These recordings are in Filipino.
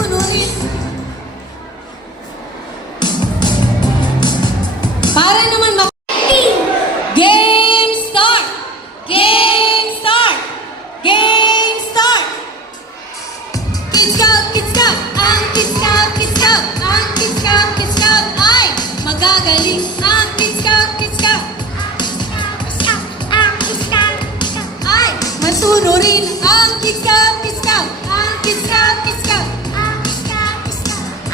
masunurin. Para naman Game start! Game start! Game start! Kids Scout, Kids Scout! Ang Kids Scout, Kids Scout! Ang Kids Scout, Kids Scout ay magagaling. Ang Kids Scout, Kids Scout ay masunurin. Ang Kids Scout, Kids Scout! Ang Kids Scout, Kids Scout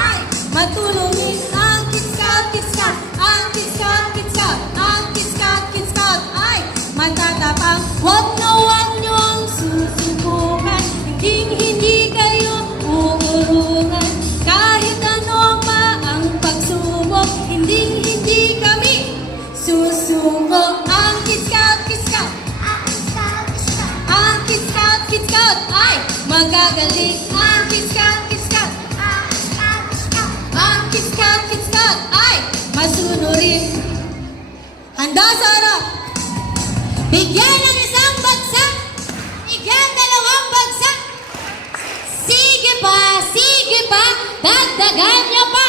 ay matulungin. Ang Kids Scout, Kids Scout! Ang Kids Scout, Kids Scout! Ang Kids Scout, Kids Scout ay matatapang. Huwag niyong susubukan, hindi kayo uurungan. Kahit ano pa ang pagsubok, hindi kami susuko. Ang Kids Scout, Kids Scout! Ang Kids Scout, Kids Scout ay magagaling. Ang Kids Scout, Kids Scout! Ang Kids Scout, Kids Scout ay masunurin. Handa sa harap. Bigyan ng isang bagsak. Bigyan dalawang bagsak. Sige pa. Dagdagan niyo pa.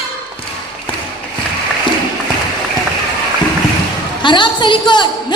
Harap sa likod.